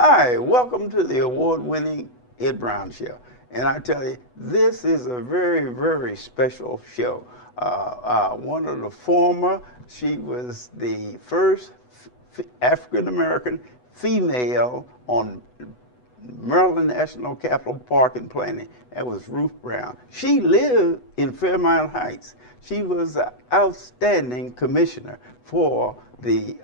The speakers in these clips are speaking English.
Hi, welcome to the award-winning Ed Brown Show. And I tell you, this is a very, very special show. One of the former, she was the first African-American female on Maryland National Capital Park and Planning. That was Ruth Brown. She lived in Fairmount Heights. She was an outstanding commissioner for the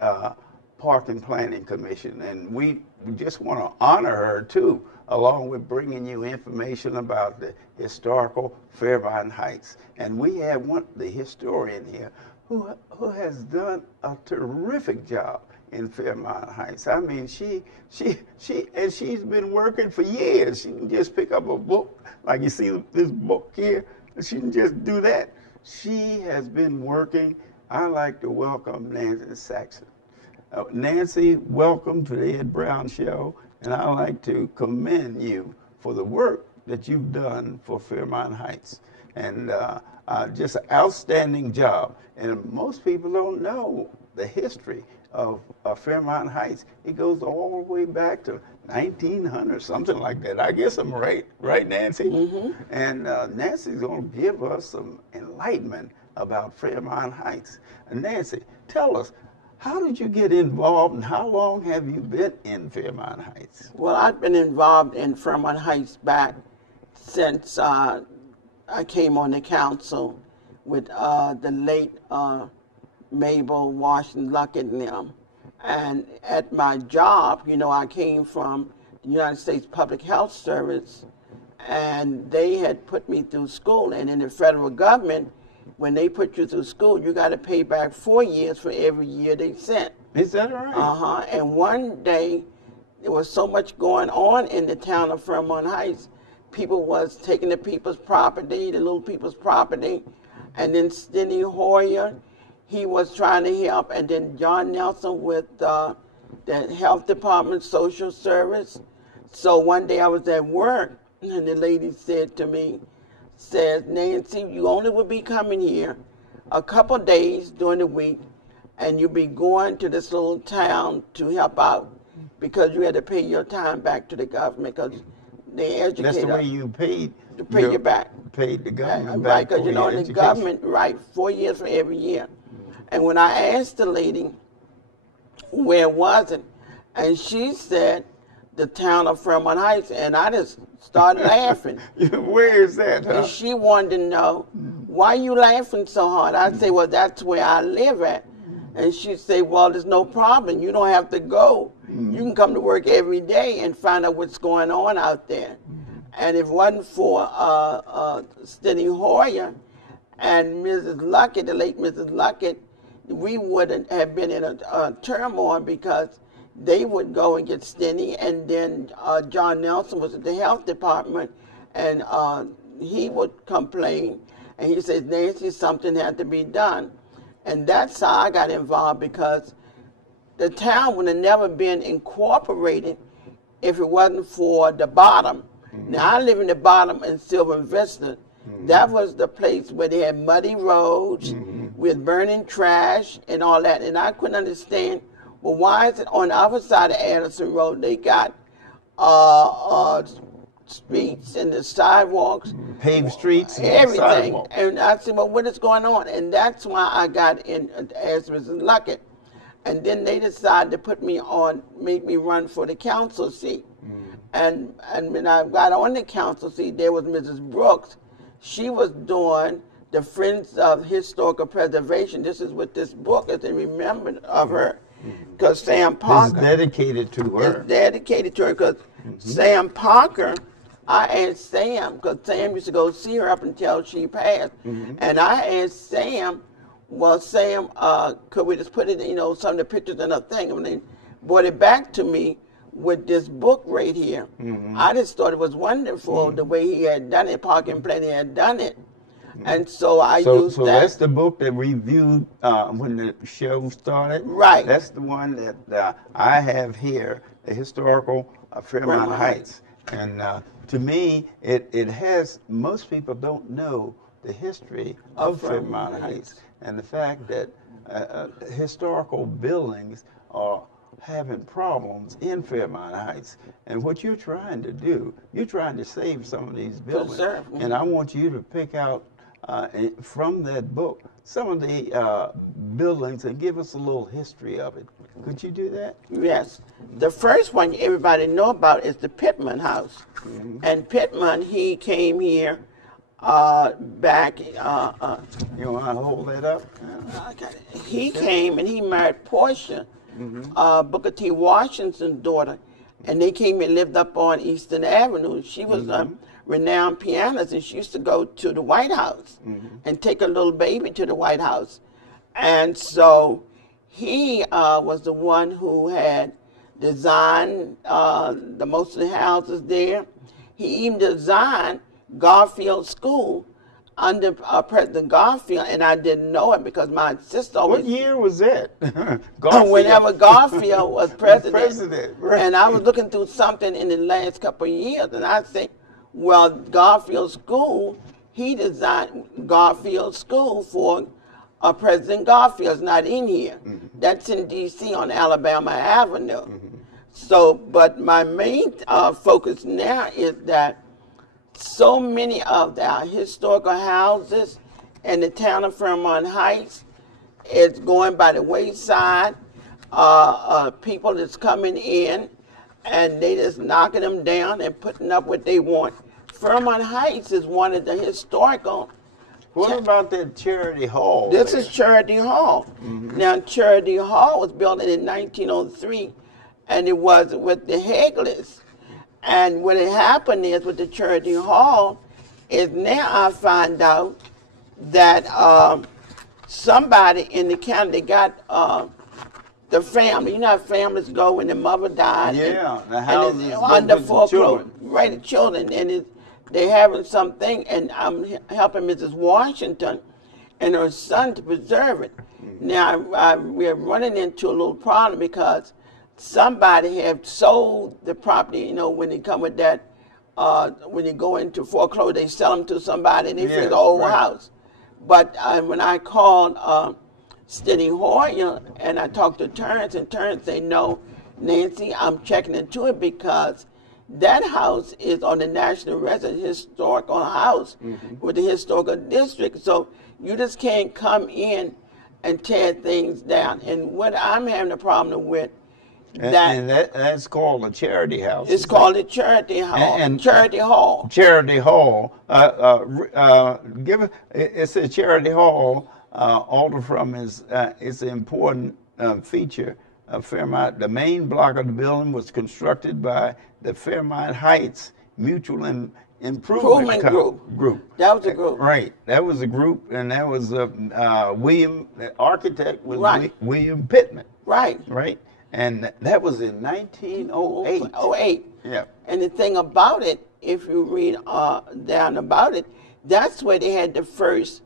Park and Planning Commission, and we just want to honor her too, along with bringing you information about the historical Fairmount Heights. And we have the historian here who has done a terrific job in Fairmount Heights. I mean, she's been working for years. She can just pick up a book, like you see this book here, she can just do that. She has been working. I like to welcome Nancy Saxon. Nancy, welcome to the Ed Brown Show, and I'd like to commend you for the work that you've done for Fairmount Heights, and just an outstanding job. And most people don't know the history of Fairmount Heights. It goes all the way back to 1900, something like that. I guess I'm right, Nancy? Mm-hmm. And Nancy's going to give us some enlightenment about Fairmount Heights. And Nancy, tell us, how did you get involved, and how long have you been in Fairmount Heights? Well, I've been involved in Fairmount Heights back since I came on the council with the late Mabel Washington Luckett and them. And at my job, you know, I came from the United States Public Health Service, and they had put me through school. And in the federal government, when they put you through school, you got to pay back 4 years for every year they sent. Is that right? Uh-huh. And one day, there was so much going on in the town of Fairmount Heights. People was taking the people's property, the little people's property, and then Steny Hoyer, he was trying to help, and then John Nelson with the health department, social service. So one day I was at work, and the lady said to me, says, Nancy, you only will be coming here a couple days during the week, and you'll be going to this little town to help out because you had to pay your time back to the government because they educated. That's the way you paid. To pay you back. Paid the government back. Right, because you know, in the government, right, 4 years for every year. And when I asked the lady, where was it? And she said, the town of Fairmount Heights, and I just started laughing. Where is that, huh? And she wanted to know, why are you laughing so hard? I say, well, that's where I live at. And she said, well, there's no problem. You don't have to go. You can come to work every day and find out what's going on out there. And if it wasn't for Steny Hoyer and Mrs. Luckett, the late Mrs. Luckett, we wouldn't have been in a turmoil because they would go and get Steny, and then John Nelson was at the health department, and he would complain, and he says, Nancy, something had to be done. And that's how I got involved, because the town would have never been incorporated if it wasn't for the bottom. Mm-hmm. Now, I live in the bottom in Silver Vista. Mm-hmm. That was the place where they had muddy roads with burning trash and all that, and I couldn't understand, well, why is it on the other side of Addison Road they got streets and the sidewalks, paved streets, and everything? And I said, well, what is going on? And that's why I got in as Mrs. Luckett. And then they decided to put me on, make me run for the council seat. And when I got on the council seat, there was Mrs. Brooks. She was doing the Friends of Historical Preservation. This is what this book is in remembrance of her. Because Sam Parker. It's dedicated to her. It's dedicated to her because Sam Parker, I asked Sam, because Sam used to go see her up until she passed. And I asked Sam, well, Sam, could we just put it, you know, some of the pictures in a thing? And they brought it back to me with this book right here. I just thought it was wonderful the way he had done it, Park and Planning had done it. And so I used that. So that's the book that we viewed when the show started? Right. That's the one that I have here, the historical Fairmount Heights. And to me, it has, most people don't know the history of Fairmount Heights and the fact that historical buildings having problems in Fairmount Heights. And what you're trying to do, you're trying to save some of these buildings. Preserve. And I want you to pick out from that book some of the buildings and give us a little history of it. Could you do that? Yes. The first one everybody know about is the Pittman House. Mm-hmm. And Pittman, he came here back. You want to hold that up? He came and he married Portia, Booker T. Washington's daughter, and they came and lived up on Eastern Avenue. She was a renowned pianist, and she used to go to the White House and take a little baby to the White House. And so he was the one who had designed the most of the houses there. He even designed Garfield School under President Garfield, and I didn't know it because my sister always... What year was that? Whenever Garfield was president. Right. And I was looking through something in the last couple of years, and I think, well, Garfield School, he designed Garfield School for President Garfield's not in here. That's in D.C. on Alabama Avenue. So, but my main focus now is that so many of the historical houses in the town of Fairmount Heights is going by the wayside. People that's coming in and they just knocking them down and putting up what they want. Fairmount Heights is one of the historical. What about that Charity Hall? This is Charity Hall. Now, Charity Hall was built in 1903, and it was with the Hegleys. And what had happened is with the Charity Hall is now I find out that somebody in the county, they got the family. You know how families go when the mother died? Yeah, and the houses under the foreclosure. children. Right, the children. And they're having something, and I'm helping Mrs. Washington and her son to preserve it. Now, we're running into a little problem because somebody have sold the property. You know, when they come with that, when you go into foreclosure, they sell them to somebody and they fix the whole house. But when I called Steady Hoyer and I talked to Terrence, and Terrence said, no, Nancy, I'm checking into it because that house is on the National Register Historical House with the Historical District. So you just can't come in and tear things down. And what I'm having a problem with, that's called a charity house. It's called a charity hall. And Charity Hall. Charity Hall. It's a charity hall. Alder from is it's an important feature of Fairmount. The main block of the building was constructed by the Fairmount Heights Mutual Improvement Group. That was a group. Right. That was a group, and that was William. The architect was William Pittman. Right. Right. And that was in 1908. 08. Yeah. And the thing about it, if you read down about it, that's where they had the first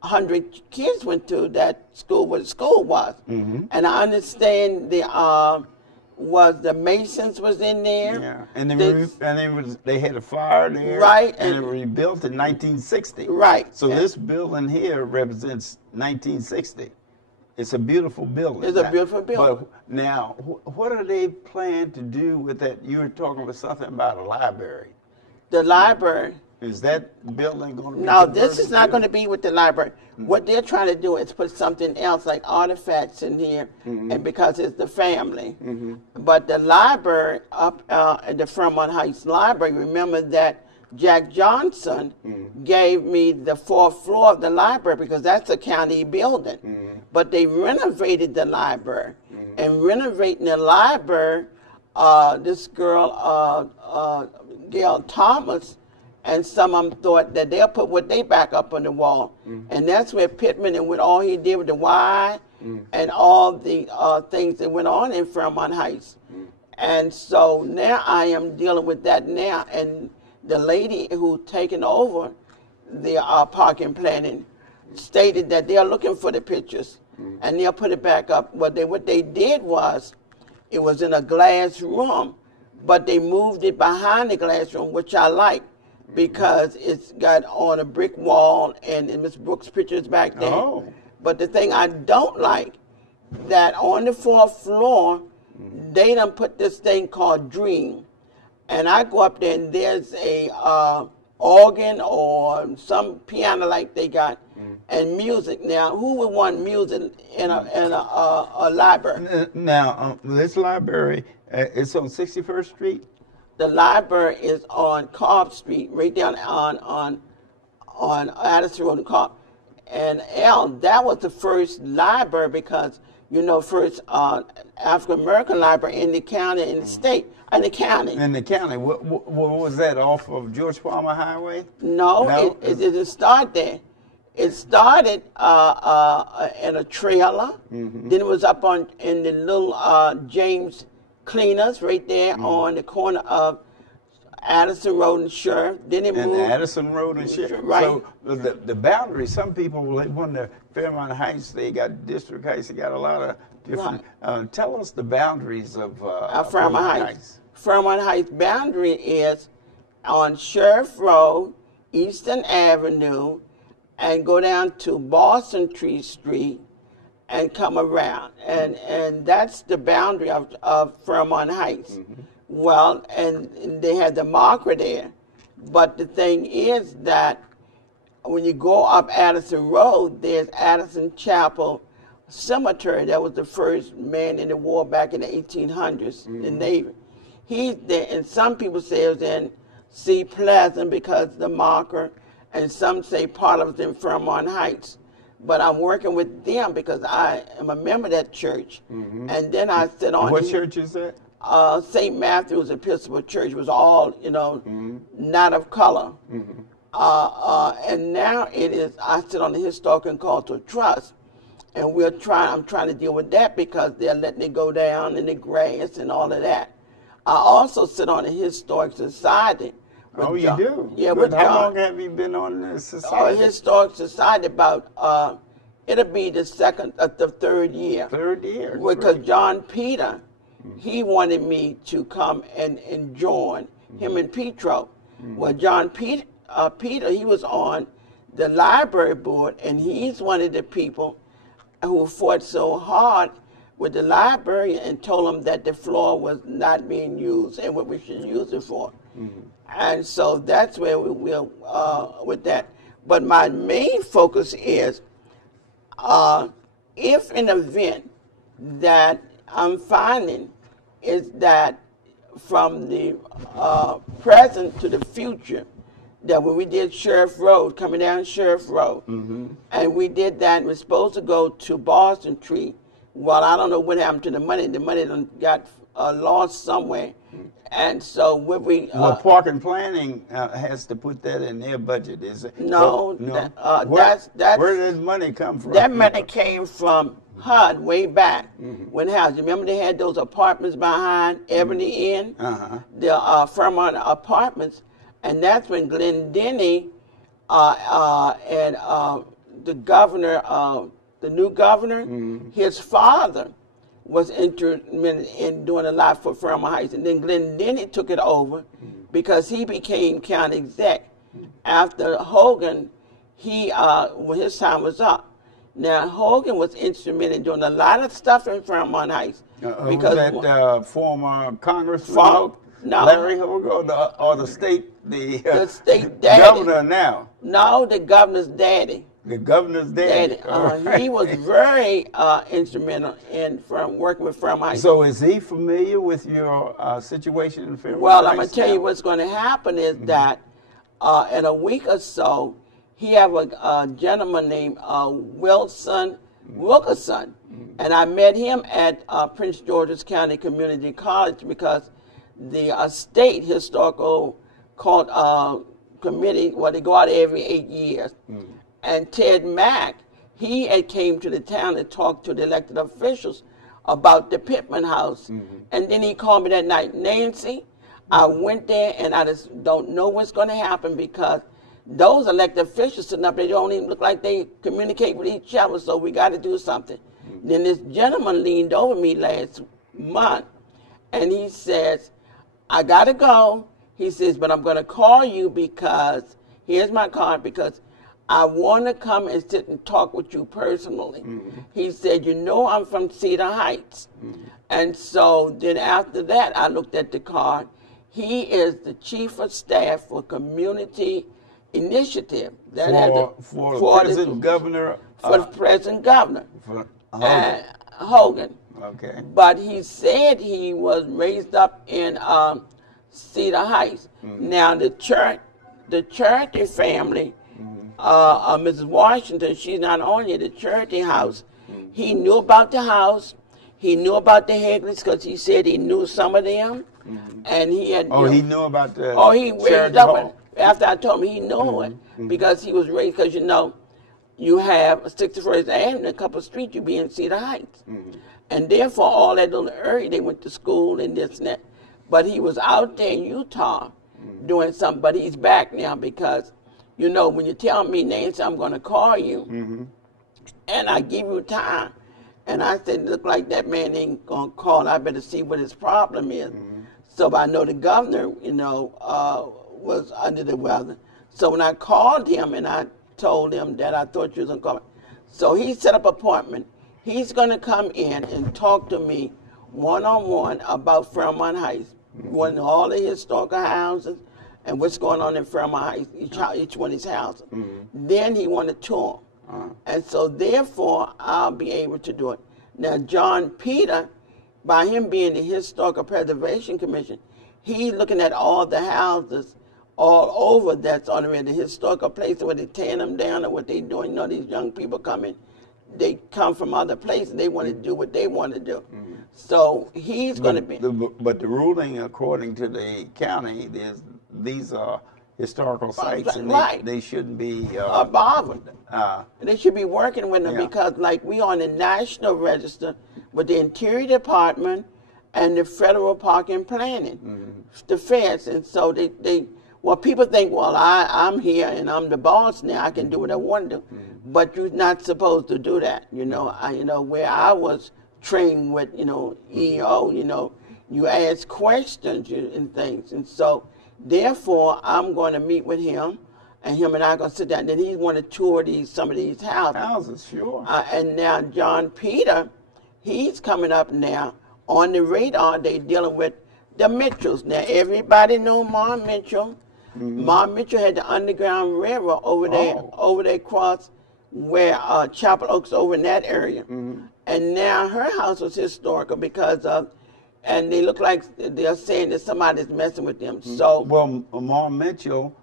100 kids went to that school, where the school was. And I understand the Masons was in there. Yeah. And they had a fire there. Right. And it was rebuilt in 1960. Right. So this building here represents 1960. It's a beautiful building. It's a beautiful building. But now, what are they planning to do with that? You were talking about something about a library. The library. Is that building going to be No, this is not going to be with the library. What they're trying to do is put something else like artifacts in here, and because it's the family. But the library up at the Fairmount Heights Library, remember that Jack Johnson gave me the 4th floor of the library because that's a county building. But they renovated the library. And renovating the library, this girl, Gail Thomas, and some of them thought that they'll put what they back up on the wall. And that's where Pittman, and with all he did with the Y and all the things that went on in Fairmount Heights. And so now I am dealing with that now. And the lady who taken over the parking planning stated that they're looking for the pictures and they'll put it back up. What they did was, it was in a glass room, but they moved it behind the glass room, which I like because it's got on a brick wall and Miss Brooks' picture is back there. But the thing I don't like, that on the 4th floor, they done put this thing called Dream. And I go up there and there's a organ or some piano like they got, and music. Now, who would want music in a library? Now, this library, it's on 61st Street? The library is on Cobb Street, right down on Addison Road and Cobb. And that was the first library because, first African American library in the county, in the state, in the county. In the county. What was that, off of George Palmer Highway? No, it didn't start there. It started in a trailer. Then it was up in the little James Cleaners right there on the corner of Addison Road and Sheriff. Then it moved. Addison Road and Sheriff. Right. So the boundary, some people, when the Fairmount Heights, they got District Heights, they got a lot of different. Right. Tell us the boundaries of Fairmount Heights. Fairmount Heights boundary is on Sheriff Road, Eastern Avenue, and go down to Boston Tree Street and come around. And that's the boundary of Fairmount Heights. Well, and they had the marker there. But the thing is that when you go up Addison Road, there's Addison Chapel Cemetery. That was the first man in the war back in the 1800s, the Navy. He's there, and some people say it was in C. Pleasant because the marker, and some say part of it's in Fairmount Heights. But I'm working with them because I am a member of that church. And then I sit on... What church is that? St. Matthew's Episcopal Church. Was all, not of color. And now I sit on the Historic and Cultural Trust. And I'm trying to deal with that because they're letting it go down in the grass and all of that. I also sit on the Historic Society. Oh, you do? Yeah. But how long have you been on the society? Historic Society about, it'll be the third year. Third year. Because John Peter, he wanted me to come and join him and Petro. Well, John Peter, he was on the library board, and he's one of the people who fought so hard with the library and told them that the floor was not being used and what we should use it for. And so that's where we will with that. But my main focus is if an event that I'm finding is that from the present to the future, that when we did Sheriff Road, coming down Sheriff Road, and we did that, and we're supposed to go to Boston Tree. Well, I don't know what happened to the money. The money got lost somewhere. And so what we... well, Park and Planning has to put that in their budget, is it? No. Where did money come from? That money came from HUD way back when housing. Remember they had those apartments behind Ebony Inn? The Fairmount Apartments. And that's when Glenn Denny and the governor, the new governor, his father was interested in doing a lot for Fairmount Heights. And then Glenn Denny took it over because he became county exec. After Hogan, when his time was up. Now, Hogan was instrumental in doing a lot of stuff in Fairmount Heights. Was that former Congressman? No. Larry Hogan or the state state daddy. Governor now? No, the governor's daddy. The governor's daddy. He was very instrumental in working with Fairmount Heights. So is he familiar with your situation in Fairmount Well, Heights? I'm going to tell you what's going to happen is that in a week or so, he have a gentleman named Wilson Wilkerson. And I met him at Prince George's County Community College because the state historical committee, they go out every 8 years. And Ted Mack, he had came to the town and talked to the elected officials about the Pittman House. And then he called me that night, Nancy, I went there and I just don't know what's going to happen because those elected officials sitting up there, they don't even look like they communicate with each other, so we got to do something. Then this gentleman leaned over me last month and he says, I got to go. He says, but I'm going to call you because, here's my card, because I want to come and sit and talk with you personally. He said, I'm from Cedar Heights. And so then after that, I looked at the card. He is the chief of staff for community initiative. For the present governor? For the present governor. For Hogan. Hogan. Okay. But he said he was raised up in Cedar Heights. Now the Charity family, Mrs. Washington, she's not on here, the Charity house. He knew about the house. He knew about the Hegleys because he said he knew some of them. And he had. Oh, he knew about the. Oh, he raised up. After I told him he knew it because he was raised, because you have 61st Avenue, a couple of streets, you be in Cedar Heights. And therefore, all that little area, they went to school and this and that. But he was out there in Utah doing something, but he's back now because, when you tell me, Nancy, I'm going to call you, and I give you time, and I said, look like that man ain't going to call, I better see what his problem is. So I know the governor, was under the weather. So when I called him and I told him that I thought you was going to call, so he set up an appointment. He's going to come in and talk to me one-on-one about Fairmount Heights, going to all the historical houses and what's going on in Fairmount Heights, each one of these houses. Then he wanted to tour. And so therefore, I'll be able to do it. Now, John Peter, by him being the Historical Preservation Commission, he's looking at all the houses all over that's on the historical places where they're tearing them down or what they're doing. These young people coming. They come from other places. They want to do what they want to do. So he's going to be. But the ruling, according to the county, is these are historical sites, and they shouldn't be bothered. They should be working with them because, like, we on the National Register with the Interior Department and the Federal Park and Planning, the feds, and so people think, well, I'm here and I'm the boss now. I can do what I want to do. But you're not supposed to do that. Where I was trained with, EO, you ask questions and things. And so, therefore, I'm going to meet with him, and him and I are going to sit down. Then he's going to tour some of these houses. Houses, sure. And now John Peter, he's coming up now. On the radar, they dealing with the Mitchells. Now, everybody know Ma Mitchell. Ma Mitchell had the Underground Railroad over there across where Chapel Oaks, over in that area. And now her house was historical because of, and they look like they're saying that somebody's messing with them. So, well, Ma Mitchell,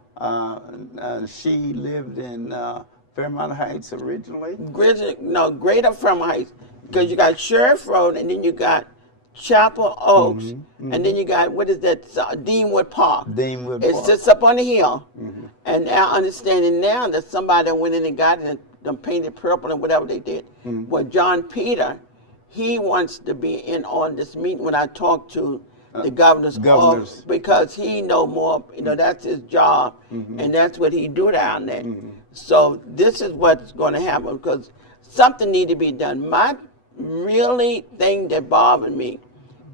she lived in Fairmount Heights originally. Greater Fairmount Heights, because you got Sheriff Road, and then you got Chapel Oaks, and then you got, what is that, Deanwood Park. It sits up on the hill. And now understanding now that somebody went in and got it and them painted purple and whatever they did. Well, John Peter, he wants to be in on this meeting when I talk to the governor's office, because he know more, that's his job, and that's what he do down there. So this is what's going to happen, because something need to be done. My really thing that bothered me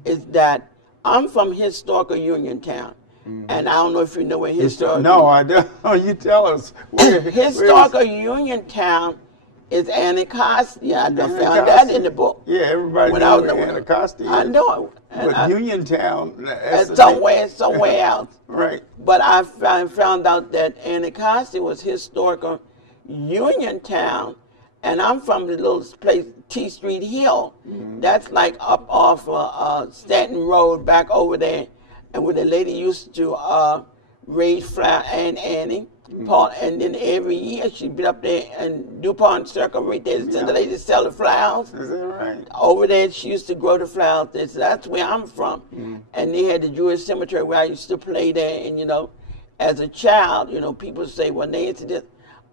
is that I'm from historical Uniontown, and I don't know if you know where historical. No, I don't. You tell us. Historical Uniontown is Anacostia. I found that in the book. Yeah, everybody knows where Anacostia is. I know it. But Uniontown, that's somewhere else. Right. But I found out that Anacostia was historical Uniontown, and I'm from the little place, T Street Hill. That's like up off Stanton Road, back over there, and where the lady used to raise flower, and Annie. Paul, and then every year she'd be up there and DuPont Circle right there. The lady sell the flowers. Is that right? Over there, she used to grow the flowers there. So that's where I'm from. And they had the Jewish cemetery where I used to play there. And, as a child, people say, well, Nancy, this.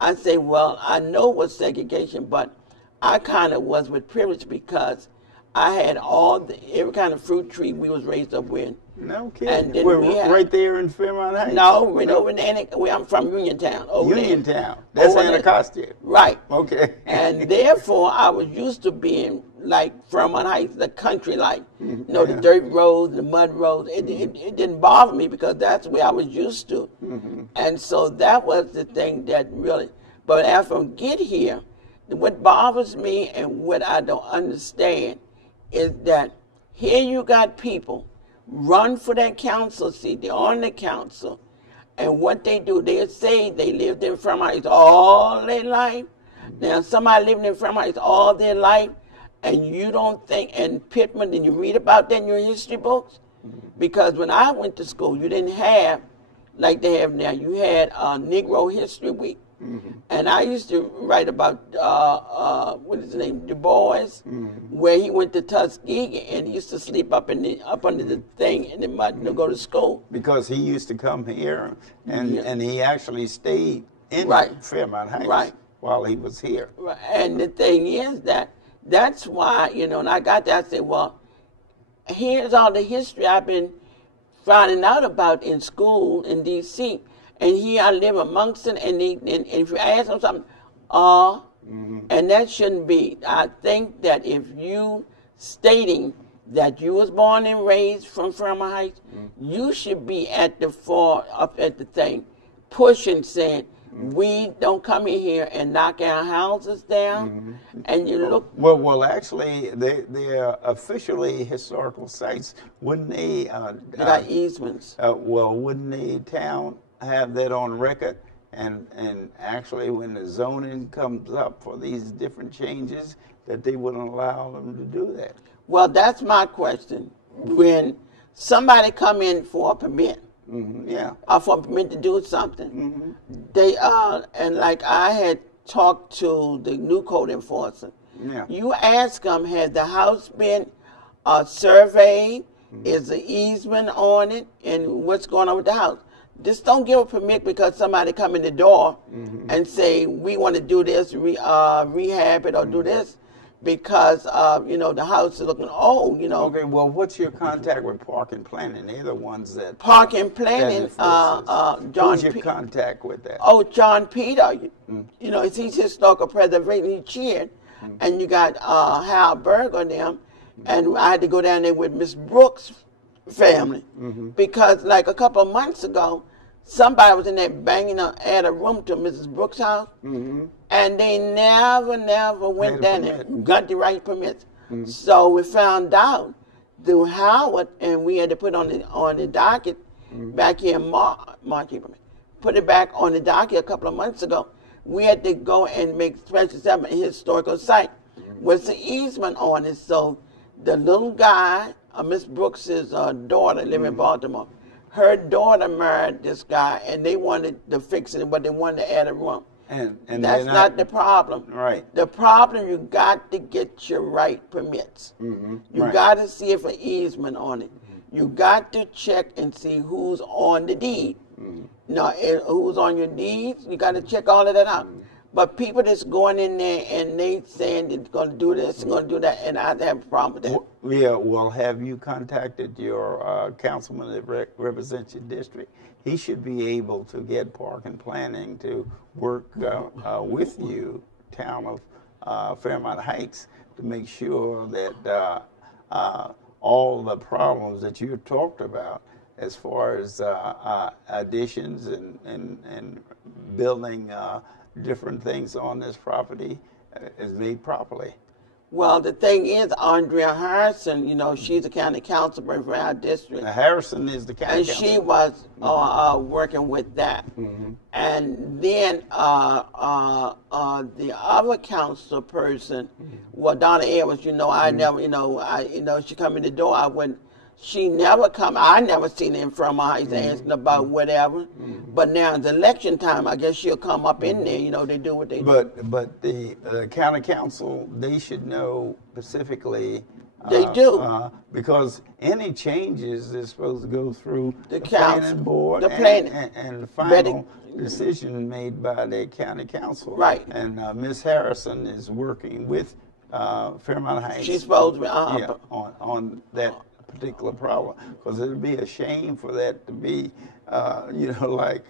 I say, well, I know what's segregation, but I kind of was with privilege because I had every kind of fruit tree we was raised up with. No kidding. We're right there in Fairmount Heights. No, we're over in where I'm from, Uniontown. Uniontown. That's Anacostia. Right. Okay. And therefore, I was used to being like Fairmount Heights, the country life. The dirt roads, the mud roads. It didn't bother me because that's where I was used to. And so that was the thing that really. But after I get here, what bothers me and what I don't understand is that Here you got people run for that council seat. They're on the council. And what they do, they say they lived in Fairmount Heights all their life. Now, somebody living in Fairmount Heights all their life, and you don't think, and Pittman, and you read about that in your history books? Because when I went to school, you didn't have, like they have now, you had Negro History Week. And I used to write about, what is his name, Du Bois, where he went to Tuskegee and he used to sleep up under the thing in the mud to go to school. Because he used to come here, and he actually stayed in Fairmount Heights while he was here. Right. And the thing is that's why, and I got that, I said, well, here's all the history I've been finding out about in school in D.C., and here I live amongst it, and if you ask them something, and that shouldn't be. I think that if you stating that you was born and raised from Fairmount Heights, you should be at the up at the thing, pushing, saying, we don't come in here and knock our houses down, and you look. Well, actually, they're officially historical sites. Wouldn't they? They got easements. Wouldn't the town have that on record, and actually when the zoning comes up for these different changes, that they wouldn't allow them to do that? Well, that's my question. When somebody come in for a permit, or for a permit to do something, they and like I had talked to the new code enforcer, you ask them, has the house been surveyed? Is the easement on it? And what's going on with the house? Just don't give a permit because somebody come in the door and say, we want to do this, rehab it or do this, because, the house is looking old, Okay, well, what's your contact with Park and Planning? They're the ones that... Park and Planning, John... Who's your contact with that? Oh, John Peter. He's historical preservation, he chaired. And you got Hal Berger and them. And I had to go down there with Miss Brooks' family, because like a couple of months ago, somebody was in there banging at a room to Mrs. Brooks' house, and they never went down there and got the right permits. So we found out through Howard, and we had to put on the docket back here in March, put it back on the docket a couple of months ago. We had to go and make special settlement historical site with the easement on it. So the little guy, Miss Brooks's daughter, live in Baltimore. Her daughter married this guy, and they wanted to fix it, but they wanted to add a room. And that's not the problem. Right. The problem, you got to get your right permits. You got to see if an easement on it. You got to check and see who's on the deed. Now, who's on your deeds, you got to check all of that out. But people that's going in there and they saying they're going to do this and going to do that, and I have a problem with that. Well, have you contacted your councilman that represents your district? He should be able to get Park and Planning to work with you, town of Fairmount Heights, to make sure that all the problems that you talked about, as far as additions and building different things on this property, is made properly. Well, the thing is, Andrea Harrison, she's the county councilman for our district. Harrison is the county councilman. And she was working with that. And then the other council person, well, Donna Edwards, I never, she come in the door, I wouldn't. She never come. I never seen her in front of my house asking about whatever. But now it's election time. I guess she'll come up in there. They do what they do. But the county council, they should know specifically. They do, because any changes is supposed to go through the planning board, and the final decision made by the county council. Right. And Ms. Harrison is working with Fairmount Heights. She's supposed to be on that particular problem, because it would be a shame for that to be, like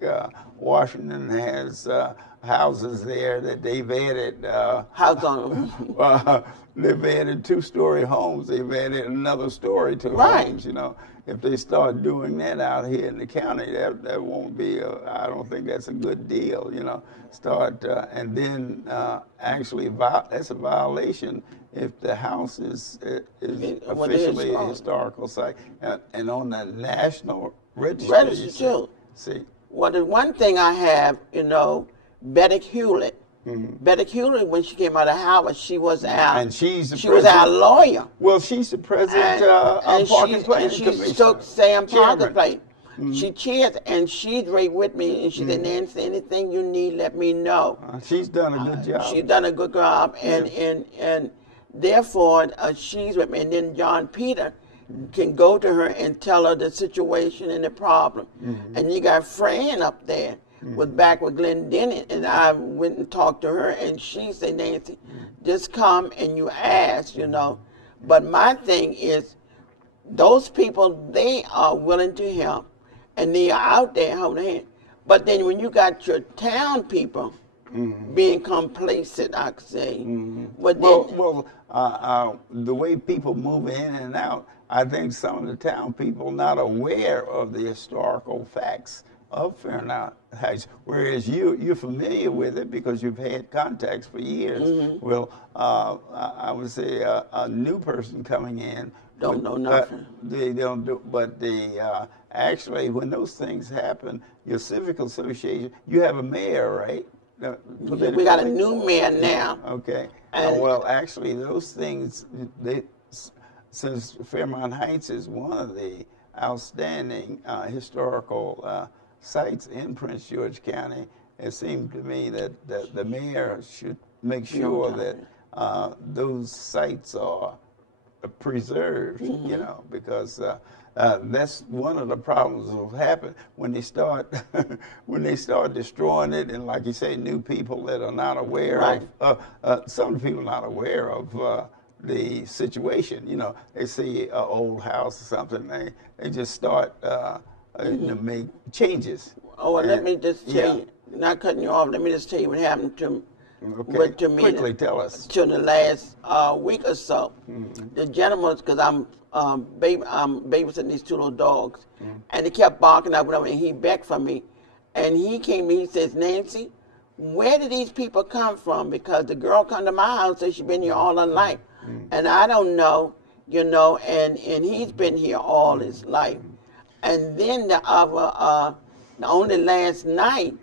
Washington has houses there that they've added. House on them. They've added 2-story homes. They've added another story to right. homes, if they start doing that out here in the county, that won't be. I don't think that's a good deal. Start and then actually that's a violation if the house is officially a historical site and on the national registry. Register too. See. Well, the one thing I have, Betty Hewlett. Betty Hewlett, when she came out of Howard, she was our lawyer. Well, she's the president of Park and Planning Commission. And she took Sam Parker's place. She chairs, and she's right with me. And she said, "Nancy, anything you need, let me know." She's done a good job. She's done a good job, and therefore she's with me. And then John Peter can go to her and tell her the situation and the problem. And you got Fran up there. Was back with Glenn Denny, and I went and talked to her, and she said, "Nancy, just come and you ask, But my thing is, those people, they are willing to help, and they are out there holding hands. But then when you got your town people being complacent, I could say. The way people move in and out, I think some of the town people not aware of the historical facts of Fairmount Heights, whereas you're familiar with it because you've had contacts for years. Well, I would say a new person coming in don't know nothing. They don't do, but actually when those things happen, your civic association, you have a mayor, right? We got a new mayor now. Okay. Well, actually, those things, since Fairmount Heights is one of the outstanding historical sites in Prince George County, it seemed to me that the mayor should make sure that those sites are preserved, because that's one of the problems that will happen when they start destroying it, and like you say, new people that are not aware of some people not aware of the situation. They see an old house or something, they just start to make changes. Let me just tell you, not cutting you off, let me just tell you what happened to me. Quickly tell us. To the last week or so. The gentleman, because I'm babysitting these two little dogs, and they kept barking up and he begged for me. And he came and he says, "Nancy, where did these people come from? Because the girl come to my house and said she's been here all her life. And I don't know, and he's been here all his life." And then only last night,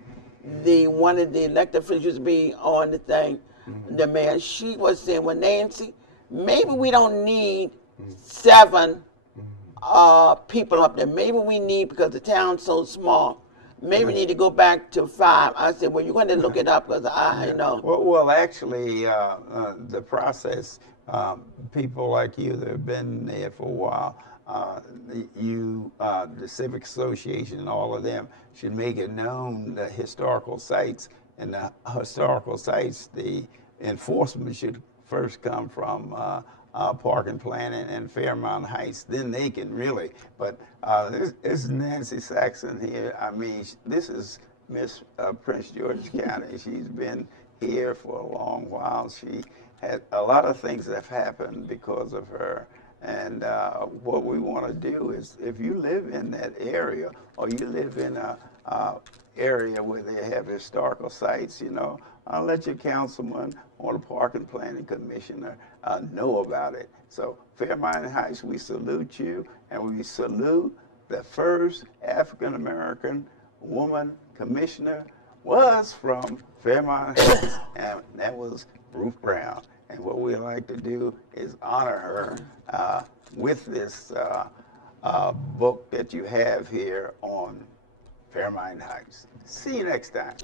one of the elected officials be on the thing, the mayor, she was saying, "Well, Nancy, maybe we don't need 7 people up there. Maybe we need, because the town's so small, maybe we need to go back to 5. I said, "Well, you're going to look it up because I know." Well, actually, the process, people like you that have been there for a while, the Civic Association and all of them should make it known the historical sites. And the historical sites, the enforcement should first come from Park and Planning and Fairmount Heights. Then they can really. But this is Nancy Saxon here. I mean, this is Miss Prince George County. She's been here for a long while. She had a lot of things that have happened because of her. And what we want to do is, if you live in that area, or you live in a area where they have historical sites, I'll let your councilman or the Park and Planning Commissioner know about it. So Fairmount Heights, we salute you, and we salute the first African-American woman commissioner was from Fairmount Heights, and that was Ruth Brown. And what we like to do is honor her with this book that you have here on Fairmount Heights. See you next time.